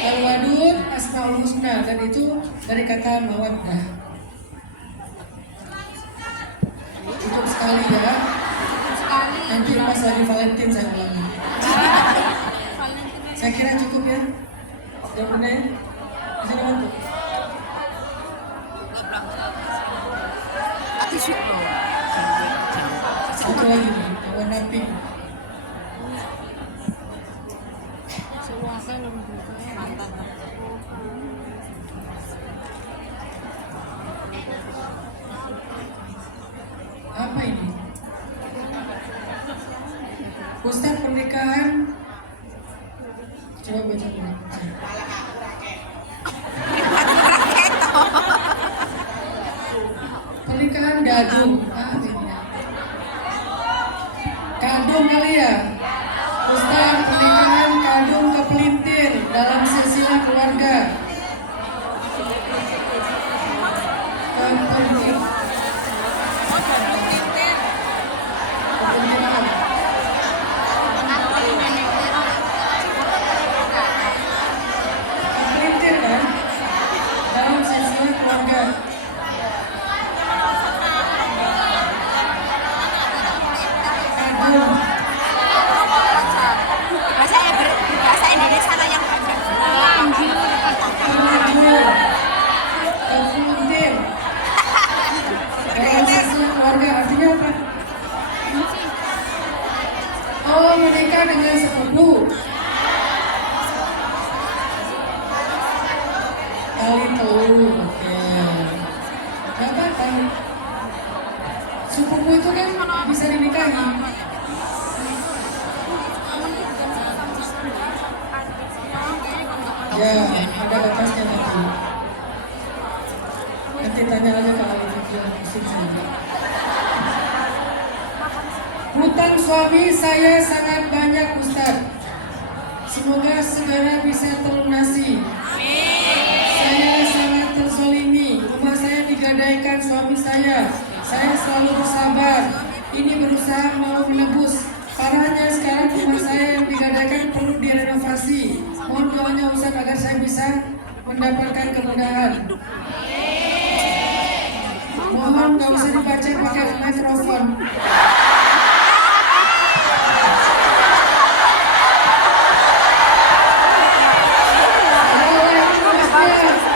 Al-Wadud Asmaul Husna, dan itu dari kata mawaddah. Cukup sekali ya. Nanti pas lagi Valentine saya ulangi. Saya kira cukup ya. Jawabannya ya. Bisa dibantu. Apa ini? Ustaz pernikahan. Coba baca dulu. Pernikahan gadung. Apa ini? Kadung kali ya? Ustaz pernikahan kadung ke pelintir dalam silsilah keluarga. Kepelintir. Kepelintir. Kepelintir kan? Dalam silsilah keluarga. Kadung. Bahasa Indonesia lah yang Kepelintir. Kepelintir. Dalam silsilah keluarga artinya apa? Oh, menikah dengan sepupu. Kali telur, oke. Gak apa-apa. Sepupu itu kan bisa dinikahi. Ya, ada batasnya nanti. Nanti tanya aja ke ahli fikih muslim saja. Hutang suami saya sangat banyak, Ustaz. Semoga segera bisa terlunasi. Saya sangat terzolimi. Rumah saya digadaikan suami saya. Saya selalu bersabar. Ini berusaha mau menebus. Parahnya sekarang rumah saya yang digadaikan perlu direnovasi. Mohon doanya Ustaz agar saya bisa mendapatkan kemudahan. Mohon gak usah dibaca pakai mikrofon.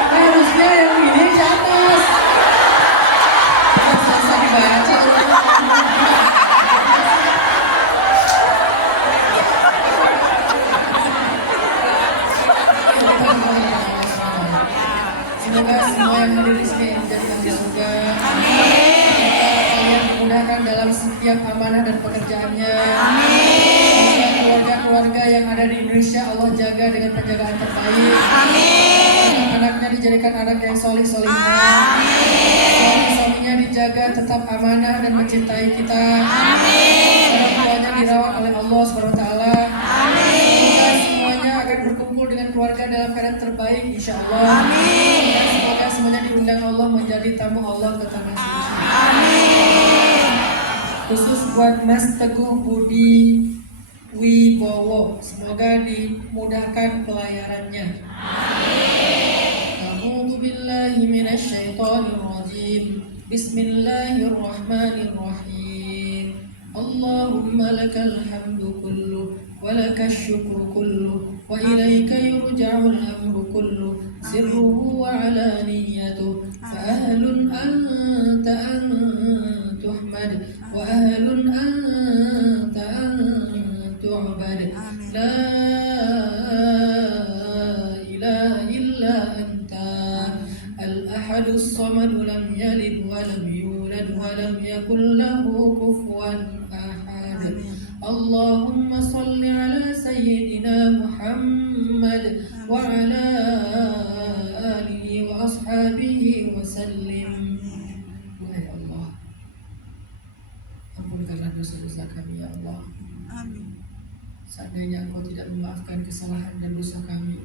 Harusnya yang ini di atas. Gak usah dibaca. Semoga semua yang hadir di sini menjadi ahli surga. Semoga kalian dimudahkan dalam setiap amanah dan pekerjaannya. Semoga keluarga-keluarga yang ada di Indonesia Allah jaga dengan penjagaan terbaik. Anak-anaknya dijadikan anak yang solih-solihah. Suami-suaminya dijaga tetap amanah dan mencintai kita. Orang tuanya dirawat oleh Allah SWT. Semoga semuanya akan berkumpul dengan keluarga dalam keadaan terbaik insya Allah. Dan semoga semuanya diundang Allah menjadi tamu Allah ke tanah suci. Khusus buat Mas Teguh Budi Wibowo, semoga dimudahkan pelayarannya. A'udzu billahi minasy syaithanir rajim. Bismillahirrahmanirrahim. Allahumma lakal hamdu kullu wa lakal syukru kullu wa ilaika yurja'ul amru kullu sirruhu wa alaniyatuh fa ahlun anta an tuhmad wa ahlun anta an tu'bad la ilaha illa anta al-ahadus samad lam yalid wa lam yulad wa lam yakul lahu kufuwan ahad. Allahumma salli ala sayyidina Muhammad wa ala alihi wa ashabihi wa sallim. Wahai Allah, ampunkanlah dosa-dosa kami ya Allah. Seandainya Engkau tidak memaafkan kesalahan dan dosa kami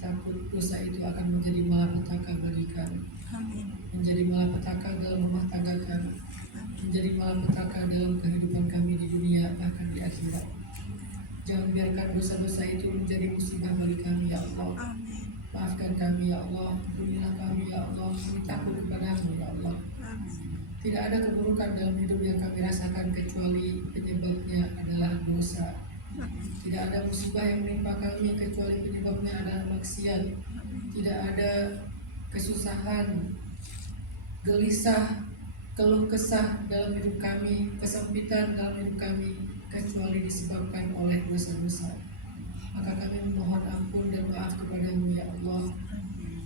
takut dosa itu akan menjadi malapetaka bagi kami. Menjadi malapetaka dalam rumah tangga kami, menjadi malapetaka dalam kehidupan kami di dunia bahkan di akhirat. Jangan biarkan dosa-dosa itu menjadi musibah bagi kami ya Allah. Maafkan kami ya Allah, ampunilah kami ya Allah. Kami takut kepadamu ya Allah. Tidak ada keburukan dalam hidup yang kami rasakan kecuali penyebabnya adalah dosa. Tidak ada musibah yang menimpa kami kecuali penyebabnya adalah maksiat. Tidak ada kesusahan, gelisah, keluh kesah dalam hidup kami, kesempitan dalam hidup kami kecuali disebabkan oleh dosa-dosa. maka kami memohon ampun dan maaf kepadamu ya Allah.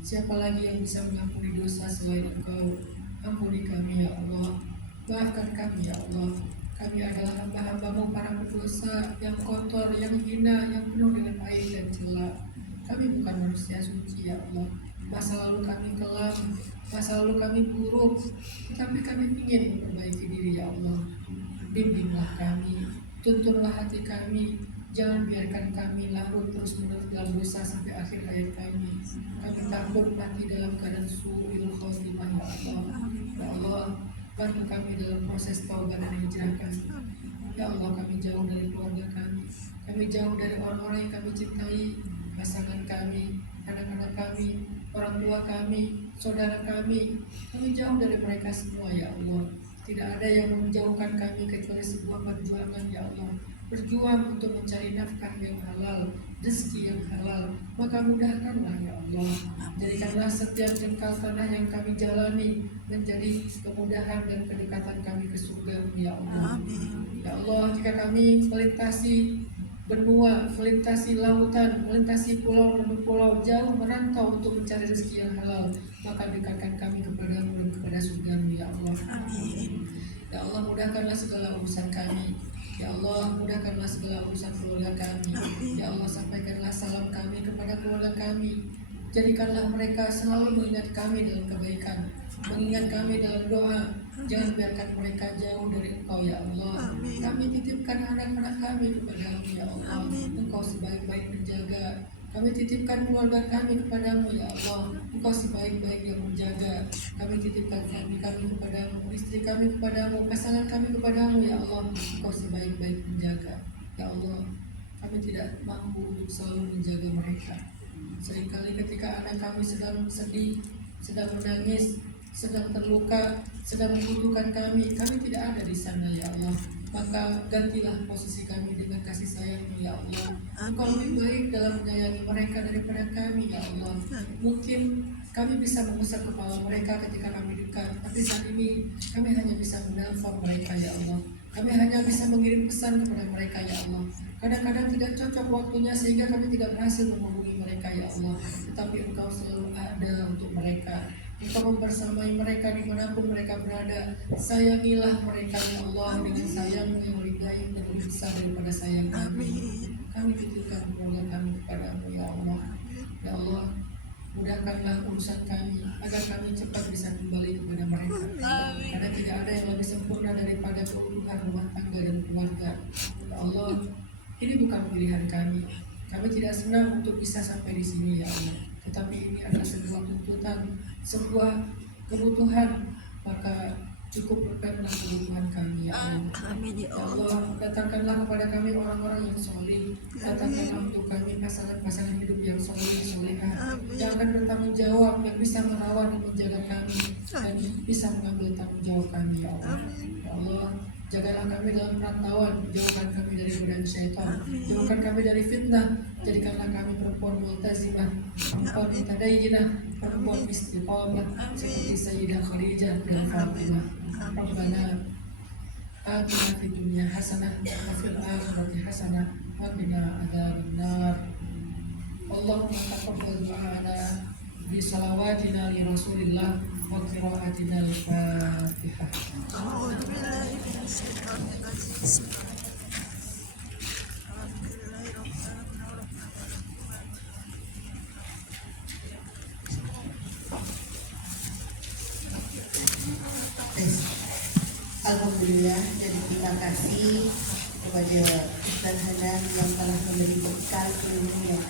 Siapa lagi yang bisa mengampuni dosa selain Engkau? Ampuni kami ya Allah, maafkan kami ya Allah. Kami adalah hamba-hambamu para pendosa yang kotor, yang hina, yang penuh dengan aib dan celah. Kami bukan manusia suci ya Allah. Masa lalu kami kelam, masa lalu kami buruk, tetapi kami ingin memperbaiki diri ya Allah. Bimbinglah kami, tuntunlah hati kami. Jangan biarkan kami larut terus-menerus dalam dosa sampai akhir hayat kami. Kami takut mati dalam keadaan su'il khotimah ya Allah. Ya Allah, bantu kami dalam proses taubat dan hijrah kami. Ya Allah, kami jauh dari keluarga kami. Kami jauh dari orang-orang yang kami cintai, pasangan kami, anak-anak kami, orang tua kami, saudara kami. Kami jauh dari mereka semua ya Allah. Tidak ada yang menjauhkan kami kecuali sebuah perjuangan ya Allah. Berjuang untuk mencari nafkah yang halal, rezeki yang halal, maka mudahkanlah ya Allah. Jadikanlah setiap jengkal tanah yang kami jalani menjadi kemudahan dan kedekatan kami ke surga ya Allah. Ya Allah, jika kami melintasi benua, melintasi lautan, melintasi pulau demi pulau, jauh merantau untuk mencari rezeki yang halal, maka dekatkan kami kepadamu dan kepada surga-Mu ya Allah. Ya Allah, mudahkanlah segala urusan kami. Ya Allah, mudahkanlah segala urusan keluarga kami. Ya Allah, sampaikanlah salam kami kepada keluarga kami. Jadikanlah mereka selalu mengingat kami dalam kebaikan, mengingat kami dalam doa. Jangan biarkan mereka jauh dari Engkau ya Allah. Kami titipkan anak-anak kami kepadamu ya Allah. Engkau sebaik-baik menjaga. Kami titipkan keluarga kami kepadamu ya Allah. Engkau sebaik-baik yang menjaga. Kami titipkan kami kepadamu, istri kami kepadamu, pasangan kami kepadamu ya Allah. Engkau sebaik-baik menjaga. Ya Allah, kami tidak mampu untuk selalu menjaga mereka. Seringkali ketika anak kami sedang sedih, sedang menangis, sedang terluka, sedang membutuhkan kami tidak ada di sana ya Allah. Maka gantilah posisi kami dengan kasih sayang-Mu ya Allah. Engkau lebih baik dalam menyayangi mereka daripada kami ya Allah. Mungkin kami bisa mengusap kepala mereka ketika kami dekat, tapi saat ini kami hanya bisa menelpon mereka ya Allah. Kami hanya bisa mengirim pesan kepada mereka ya Allah. Kadang-kadang tidak cocok waktunya sehingga kami tidak berhasil menghubungi mereka ya Allah. Tetapi Engkau selalu ada untuk mereka. Engkau membersamai mereka dimanapun mereka berada. Sayangilah mereka ya Allah dengan sayang yang lebih baik dan lebih besar daripada sayang kami. Kami titipkan keluarga kami kepadamu ya Allah. Ya Allah, mudahkanlah urusan kami agar kami cepat bisa kembali kepada mereka. Karena tidak ada yang lebih sempurna daripada keutuhan rumah tangga dan keluarga. Ya Allah, ini bukan pilihan kami. Kami tidak senang untuk bisa sampai di sini ya Allah. Tetapi ini adalah sebuah tuntutan, sebuah kebutuhan, maka cukupkanlah kebutuhan kami ya Allah. Ya Allah, datangkanlah kepada kami orang-orang yang soleh. Datangkanlah untuk kami pasangan-pasangan hidup yang soleh, solehah, yang akan bertanggung jawab, yang bisa merawat dan menjaga kami, dan bisa mengambil tanggung jawab kami ya Allah. Ya Allah, jagalah kami dalam perantauan, jauhkan kami dari godaan syaitan, jauhkan kami dari fitnah, jadikanlah kami perempuan multazimah, perempuan mutadayyinah, perempuan istiqamah seperti Sayyidah Khadijah dan Fatimah. Rabbana atina fid dunya hasanah wa fil akhirati hasanah wa qina adzabannar. Allahumma taqabbal du'ana bi salawatina li Rasulillah wa qira'atina al-Fatihah. Alhamdulillah, jadi terima kasih kepada Ustaz Hanan yang telah memberi bekal ilmu yang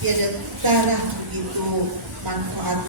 tiada tarah begitu manfaat.